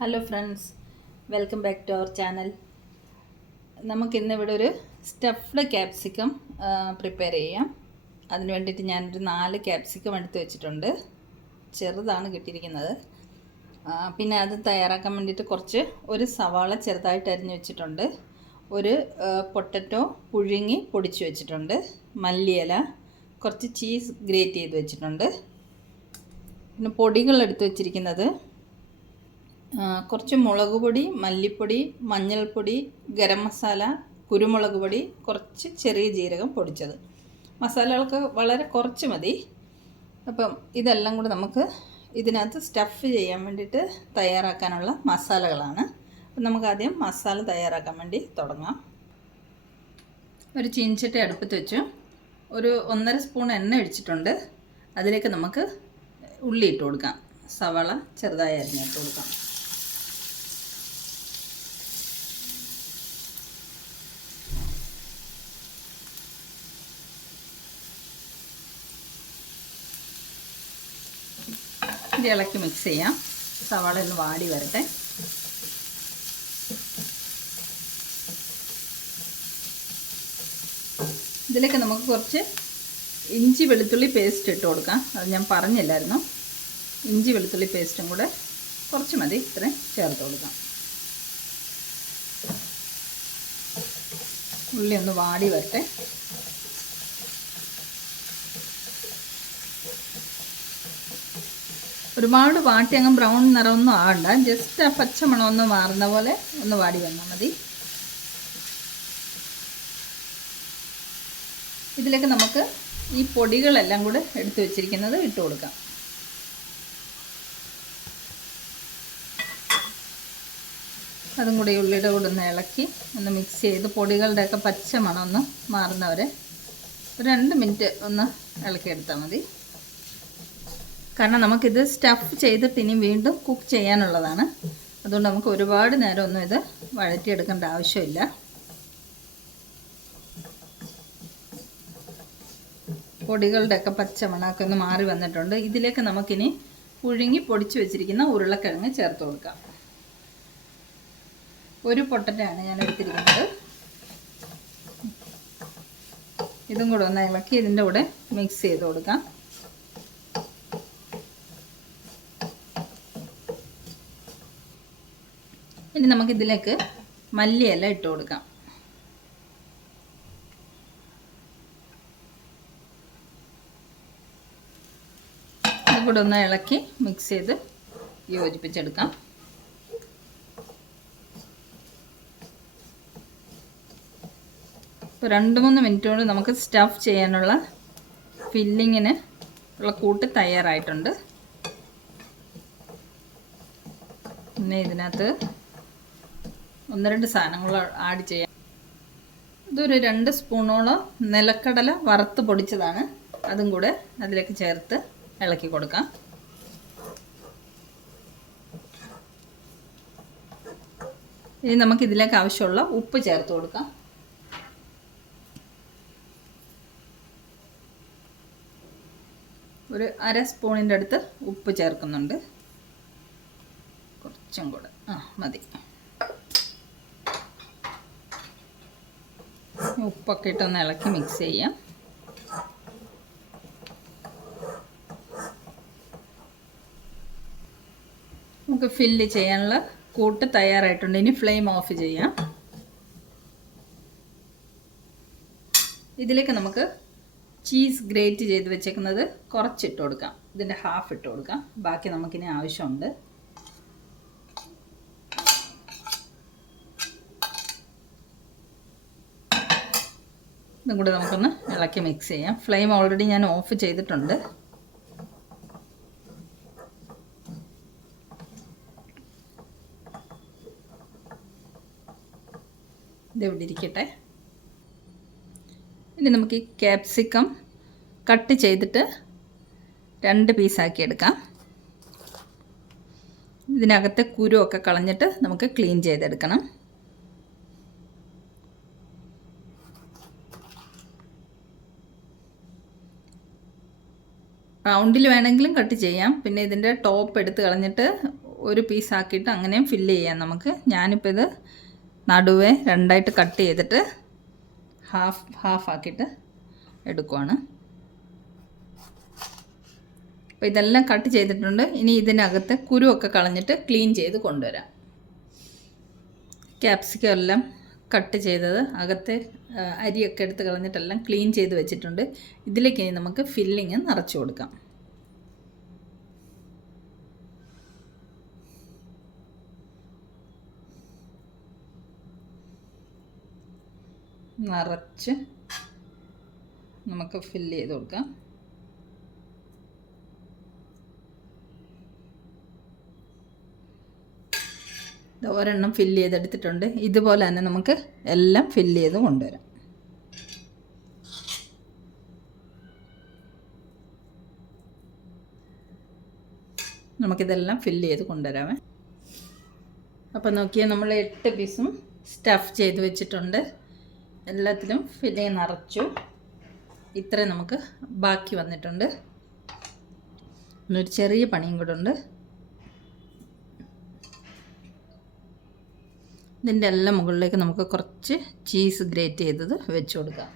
Hello friends, welcome back to our channel. നമുക്കിന്നിവിടെ ഒരു stuffed capsicum prepare ചെയ്യാം. അതിന് വേണ്ടിയിട്ട് ഞാനൊരു 4 ക്യാപ്സിക്കം എടുത്ത് വെച്ചിട്ടുണ്ട്. ചെറുതാണ് കിട്ടിയിരിക്കുന്നത്. പിന്നെ അത് തയ്യാറാക്കാൻ വേണ്ടിയിട്ട് ഒരു സവാള ചെറുതായിട്ട് അരിഞ്ഞ് വെച്ചിട്ടുണ്ട്. ഒരു പൊട്ടറ്റോ പുഴുങ്ങി പൊടിച്ച് വെച്ചിട്ടുണ്ട്. മല്ലിയില, കുറച്ച് ചീസ് ഗ്രേറ്റ് ചെയ്ത് വെച്ചിട്ടുണ്ട്. പിന്നെ പൊടികൾ എടുത്ത് വെച്ചിരിക്കുന്നത് കുറച്ച് മുളക് പൊടി, മല്ലിപ്പൊടി, മഞ്ഞൾപ്പൊടി, ഗരം മസാല, കുരുമുളക് പൊടി, കുറച്ച് ചെറിയ ജീരകം പൊടിച്ചത്. മസാലകൾക്ക് വളരെ കുറച്ച് മതി. അപ്പം ഇതെല്ലാം കൂടി നമുക്ക് ഇതിനകത്ത് സ്റ്റഫ് ചെയ്യാൻ വേണ്ടിയിട്ട് തയ്യാറാക്കാനുള്ള മസാലകളാണ്. അപ്പം നമുക്കാദ്യം മസാല തയ്യാറാക്കാൻ വേണ്ടി തുടങ്ങാം. ഒരു ചീനച്ചട്ടി അടുപ്പത്ത് വെച്ചു. ഒരു 1.5 സ്പൂൺ എണ്ണ ഒഴിച്ചിട്ടുണ്ട്. അതിലേക്ക് നമുക്ക് ഉള്ളി ഇട്ട് കൊടുക്കാം. സവാള ചെറുതായി അരിഞ്ഞിട്ട് കൊടുക്കാം. ഇത് ഇളക്കി മിക്സ് ചെയ്യാം. സവാള ഒന്ന് വാടി വരട്ടെ. ഇതിലേക്ക് നമുക്ക് കുറച്ച് ഇഞ്ചി വെളുത്തുള്ളി പേസ്റ്റ് ഇട്ട് കൊടുക്കാം. അത് ഞാൻ പറഞ്ഞില്ലായിരുന്നു. ഇഞ്ചി വെളുത്തുള്ളി പേസ്റ്റും കൂടെ കുറച്ച് മതി, ഇത്രയും ചേർത്ത് കൊടുക്കാം. ഉള്ളി ഒന്ന് വാടി വരട്ടെ. ഒരുപാട് വാട്ടി അങ്ങ് ബ്രൗൺ നിറമൊന്നും ആകണ്ട. ജസ്റ്റ് ആ പച്ചമണം ഒന്ന് മാറുന്ന പോലെ ഒന്ന് വാടി വന്നാൽ മതി. ഇതിലേക്ക് നമുക്ക് ഈ പൊടികളെല്ലാം കൂടെ എടുത്തു വെച്ചിരിക്കുന്നത് ഇട്ട് കൊടുക്കാം. അതും കൂടി ഉള്ളിയുടെ കൂടെ ഒന്ന് ഇളക്കി ഒന്ന് മിക്സ് ചെയ്ത് പൊടികളുടെയൊക്കെ പച്ചമണം ഒന്ന് മാറുന്നവരെ ഒരു 2 മിനിറ്റ് ഒന്ന് ഇളക്കിയെടുത്താൽ മതി. കാരണം നമുക്കിത് സ്റ്റഫ് ചെയ്തിട്ട് ഇനി വീണ്ടും കുക്ക് ചെയ്യാനുള്ളതാണ്. അതുകൊണ്ട് നമുക്ക് ഒരുപാട് നേരം ഒന്നും ഇത് വഴറ്റിയെടുക്കേണ്ട ആവശ്യമില്ല. പൊടികളുടെയൊക്കെ പച്ചമണമൊക്കെ ഒന്ന് മാറി വന്നിട്ടുണ്ട്. ഇതിലേക്ക് നമുക്കിനി പുഴുങ്ങി പൊടിച്ച് വെച്ചിരിക്കുന്ന ഉരുളക്കിഴങ്ങ് ചേർത്ത് കൊടുക്കാം. ഒരു പൊട്ടറ്റയാണ് ഞാൻ എടുത്തിരിക്കുന്നത്. ഇതും കൂടെ ഒന്ന് ഇളക്കി ഇതിൻ്റെ കൂടെ മിക്സ് ചെയ്ത് കൊടുക്കാം. ഇനി നമുക്കിതിലേക്ക് മല്ലിയില ഇട്ട് കൊടുക്കാം. ഇതുകൂടെ ഒന്ന് ഇളക്കി മിക്സ് ചെയ്ത് യോജിപ്പിച്ചെടുക്കാം. ഇപ്പോൾ 2-3 മിനിറ്റ് കൊണ്ട് നമുക്ക് സ്റ്റഫ് ചെയ്യാനുള്ള ഫില്ലിങ്ങിന് ഉള്ള കൂട്ട് തയ്യാറായിട്ടുണ്ട്. പിന്നെ ഇതിനകത്ത് 1-2 സാധനങ്ങൾ ആഡ് ചെയ്യാം. ഇതൊരു 2 സ്പൂണോളം നിലക്കടല വറുത്ത് പൊടിച്ചതാണ്. അതും കൂടെ അതിലേക്ക് ചേർത്ത് ഇളക്കി കൊടുക്കാം. ഇനി നമുക്കിതിലേക്ക് ആവശ്യമുള്ള ഉപ്പ് ചേർത്ത് കൊടുക്കാം. ഒരു 1/2 സ്പൂണിൻ്റെ അടുത്ത് ഉപ്പ് ചേർക്കുന്നുണ്ട്. കുറച്ചും കൂടെ മതി. ഉപ്പൊക്കെ ഇട്ടൊന്ന് ഇളക്കി മിക്സ് ചെയ്യാം. നമുക്ക് ഫില്ല് ചെയ്യാനുള്ള കൂട്ട് തയ്യാറായിട്ടുണ്ട്. ഇനി ഫ്ലെയിം ഓഫ് ചെയ്യാം. ഇതിലേക്ക് നമുക്ക് ചീസ് ഗ്രേറ്റ് ചെയ്ത് വെച്ചേക്കുന്നത് കുറച്ചിട്ട് കൊടുക്കാം. ഇതിൻ്റെ ഹാഫ് ഇട്ട് കൊടുക്കാം. ബാക്കി നമുക്കിനി ആവശ്യമുണ്ട്. ഇതും കൂടെ നമുക്കൊന്ന് ഇളക്കി മിക്സ് ചെയ്യാം. ഫ്ലെയിം ഓൾറെഡി ഞാൻ ഓഫ് ചെയ്തിട്ടുണ്ട്. ഇതിവിടെ ഇരിക്കട്ടെ. ഇനി നമുക്ക് ഈ ക്യാപ്സിക്കം കട്ട് ചെയ്തിട്ട് 2 പീസാക്കി എടുക്കാം. ഇതിനകത്തെ കുരുവൊക്കെ കളഞ്ഞിട്ട് നമുക്ക് ക്ലീൻ ചെയ്തെടുക്കണം. റൗണ്ടിൽ വേണമെങ്കിലും കട്ട് ചെയ്യാം. പിന്നെ ഇതിൻ്റെ ടോപ്പ് എടുത്ത് കളഞ്ഞിട്ട് ഒരു പീസാക്കിയിട്ട് അങ്ങനെയും ഫില്ല് ചെയ്യാം നമുക്ക്. ഞാനിപ്പോൾ ഇത് നടുവേ രണ്ടായിട്ട് കട്ട് ചെയ്തിട്ട് ഹാഫ് ആക്കിയിട്ട് എടുക്കുവാണ്. അപ്പോൾ ഇതെല്ലാം കട്ട് ചെയ്തിട്ടുണ്ട്. ഇനി ഇതിനകത്ത് കുരുവൊക്കെ കളഞ്ഞിട്ട് ക്ലീൻ ചെയ്ത് കൊണ്ടുവരാം. ക്യാപ്സിക്കം എല്ലാം കട്ട് ചെയ്തത് അകത്തെ അരിയൊക്കെ എടുത്ത് കളഞ്ഞിട്ടെല്ലാം ക്ലീൻ ചെയ്ത് വെച്ചിട്ടുണ്ട്. ഇതിലേക്ക് ഇനി നമുക്ക് ഫില്ലിങ് നിറച്ച് കൊടുക്കാം. നിറച്ച് നമുക്ക് ഫില്ല് ചെയ്ത് കൊടുക്കാം. ഒരെണ്ണം ഫില്ല് ചെയ്തെടുത്തിട്ടുണ്ട്. ഇതുപോലെ തന്നെ നമുക്ക് എല്ലാം ഫില്ല് ചെയ്ത് കൊണ്ടുവരാം. നമുക്കിതെല്ലാം ഫില്ല് ചെയ്ത് കൊണ്ടുവരാമേ. അപ്പോൾ നോക്കിയാൽ നമ്മൾ 8 പീസും സ്റ്റഫ് ചെയ്ത് വെച്ചിട്ടുണ്ട്. എല്ലാത്തിലും ഫില്ലിങ് നിറച്ചു. ഇത്ര നമുക്ക് ബാക്കി വന്നിട്ടുണ്ട്. ഒരു ചെറിയ പണിയും കൂടെ ഉണ്ട്. ഇതിൻ്റെ എല്ലാം മുകളിലേക്ക് നമുക്ക് കുറച്ച് ചീസ് ഗ്രേറ്റ് ചെയ്തത് വെച്ച് കൊടുക്കാം.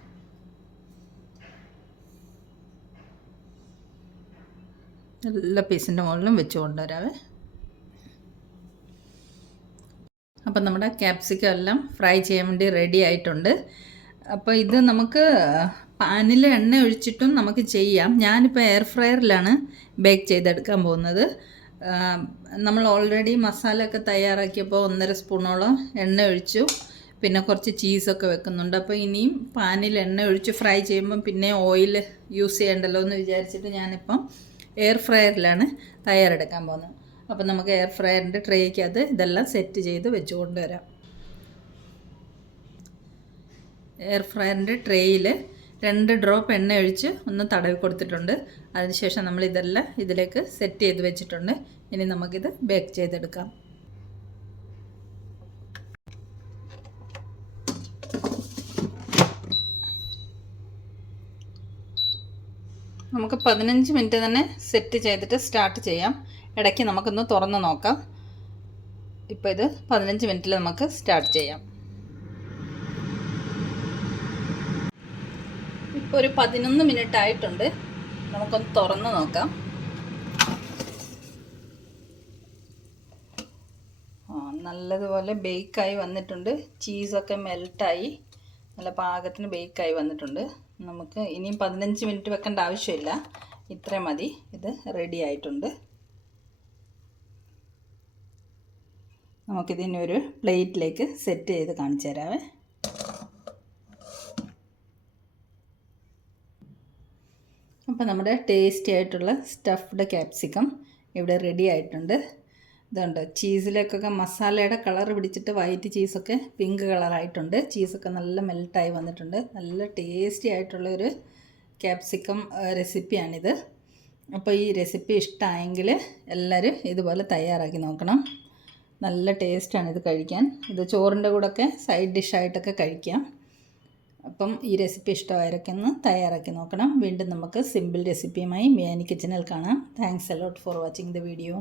എല്ലാ പീസിൻ്റെ മുകളിലും വെച്ച് കൊണ്ടുവരാവേ. അപ്പം നമ്മുടെ ക്യാപ്സിക്കം എല്ലാം ഫ്രൈ ചെയ്യാൻ വേണ്ടി റെഡി ആയിട്ടുണ്ട്. അപ്പോൾ ഇത് നമുക്ക് പാനിൽ എണ്ണ ഒഴിച്ചിട്ടും നമുക്ക് ചെയ്യാം. ഞാനിപ്പോൾ എയർ ഫ്രയറിലാണ് ബേക്ക് ചെയ്തെടുക്കാൻ പോകുന്നത്. നമ്മൾ ഓൾറെഡി മസാലയൊക്കെ തയ്യാറാക്കിയപ്പോൾ 1.5 സ്പൂണോളം എണ്ണ ഒഴിച്ചു. പിന്നെ കുറച്ച് ചീസൊക്കെ വെക്കുന്നുണ്ട്. അപ്പോൾ ഇനിയും പാനിൽ എണ്ണ ഒഴിച്ച് ഫ്രൈ ചെയ്യുമ്പം പിന്നെ ഓയിൽ യൂസ് ചെയ്യണ്ടല്ലോ എന്ന് വിചാരിച്ചിട്ട് ഞാനിപ്പം എയർ ഫ്രയറിലാണ് തയ്യാറെടുക്കാൻ പോകുന്നത്. അപ്പോൾ നമുക്ക് എയർ ഫ്രയറിൻ്റെ ട്രേക്കകത്ത് ഇതെല്ലാം സെറ്റ് ചെയ്ത് വെച്ച് കൊണ്ടുവരാം. എയർ ഫ്രയറിൻ്റെ ട്രേയിൽ 2 ഡ്രോപ്പ് എണ്ണ ഒഴിച്ച് ഒന്ന് തടവി കൊടുത്തിട്ടുണ്ട്. അതിനുശേഷം നമ്മൾ ഇതെല്ലാം ഇതിലേക്ക് സെറ്റ് ചെയ്ത് വെച്ചിട്ടുണ്ട്. ഇനി നമുക്കിത് ബേക്ക് ചെയ്തെടുക്കാം. നമുക്ക് 15 മിനിറ്റ് തന്നെ സെറ്റ് ചെയ്തിട്ട് സ്റ്റാർട്ട് ചെയ്യാം. ഇടയ്ക്ക് നമുക്കൊന്ന് തുറന്ന് നോക്കാം. ഇപ്പോൾ ഇത് 15 മിനിറ്റിൽ നമുക്ക് സ്റ്റാർട്ട് ചെയ്യാം. ഇപ്പോൾ ഒരു 11 മിനിറ്റ് ആയിട്ടുണ്ട്. നമുക്കൊന്ന് തുറന്ന് നോക്കാം. നല്ലതുപോലെ ബേക്കായി വന്നിട്ടുണ്ട്. ചീസൊക്കെ മെൽട്ടായി നല്ല പാകത്തിന് ബേക്കായി വന്നിട്ടുണ്ട്. നമുക്ക് ഇനിയും 15 മിനിറ്റ് വെക്കേണ്ട ആവശ്യമില്ല. ഇത്രയും മതി. ഇത് റെഡി ആയിട്ടുണ്ട്. നമുക്കിതിനെ ഒരു പ്ലേറ്റിലേക്ക് സെറ്റ് ചെയ്ത് കാണിച്ചു തരാവേ. അപ്പോൾ നമ്മുടെ ടേസ്റ്റി ആയിട്ടുള്ള സ്റ്റഫ്ഡ് ക്യാപ്സിക്കം ഇവിടെ റെഡി ആയിട്ടുണ്ട്. ഇതുണ്ട്, ചീസിലേക്കൊക്കെ മസാലയുടെ കളർ പിടിച്ചിട്ട് വൈറ്റ് ചീസൊക്കെ പിങ്ക് കളറായിട്ടുണ്ട്. ചീസൊക്കെ നല്ല മെൽട്ടായി വന്നിട്ടുണ്ട്. നല്ല ടേസ്റ്റി ആയിട്ടുള്ളൊരു ക്യാപ്സിക്കം റെസിപ്പിയാണിത്. അപ്പോൾ ഈ റെസിപ്പി ഇഷ്ടമായെങ്കിൽ എല്ലാവരും ഇതുപോലെ തയ്യാറാക്കി നോക്കണം. നല്ല ടേസ്റ്റാണ് ഇത് കഴിക്കാൻ. ഇത് ചോറിൻ്റെ കൂടെയൊക്കെ സൈഡ് ഡിഷായിട്ടൊക്കെ കഴിക്കാം. അപ്പം ഈ റെസിപ്പി ഇഷ്ടമായവരൊക്കെ ഒന്ന് തയ്യാറാക്കി നോക്കണം. വീണ്ടും നമുക്ക് സിമ്പിൾ റെസിപ്പിയുമായി മിയാനി കിച്ചണിൽ കാണാം. Thanks a lot for watching the video.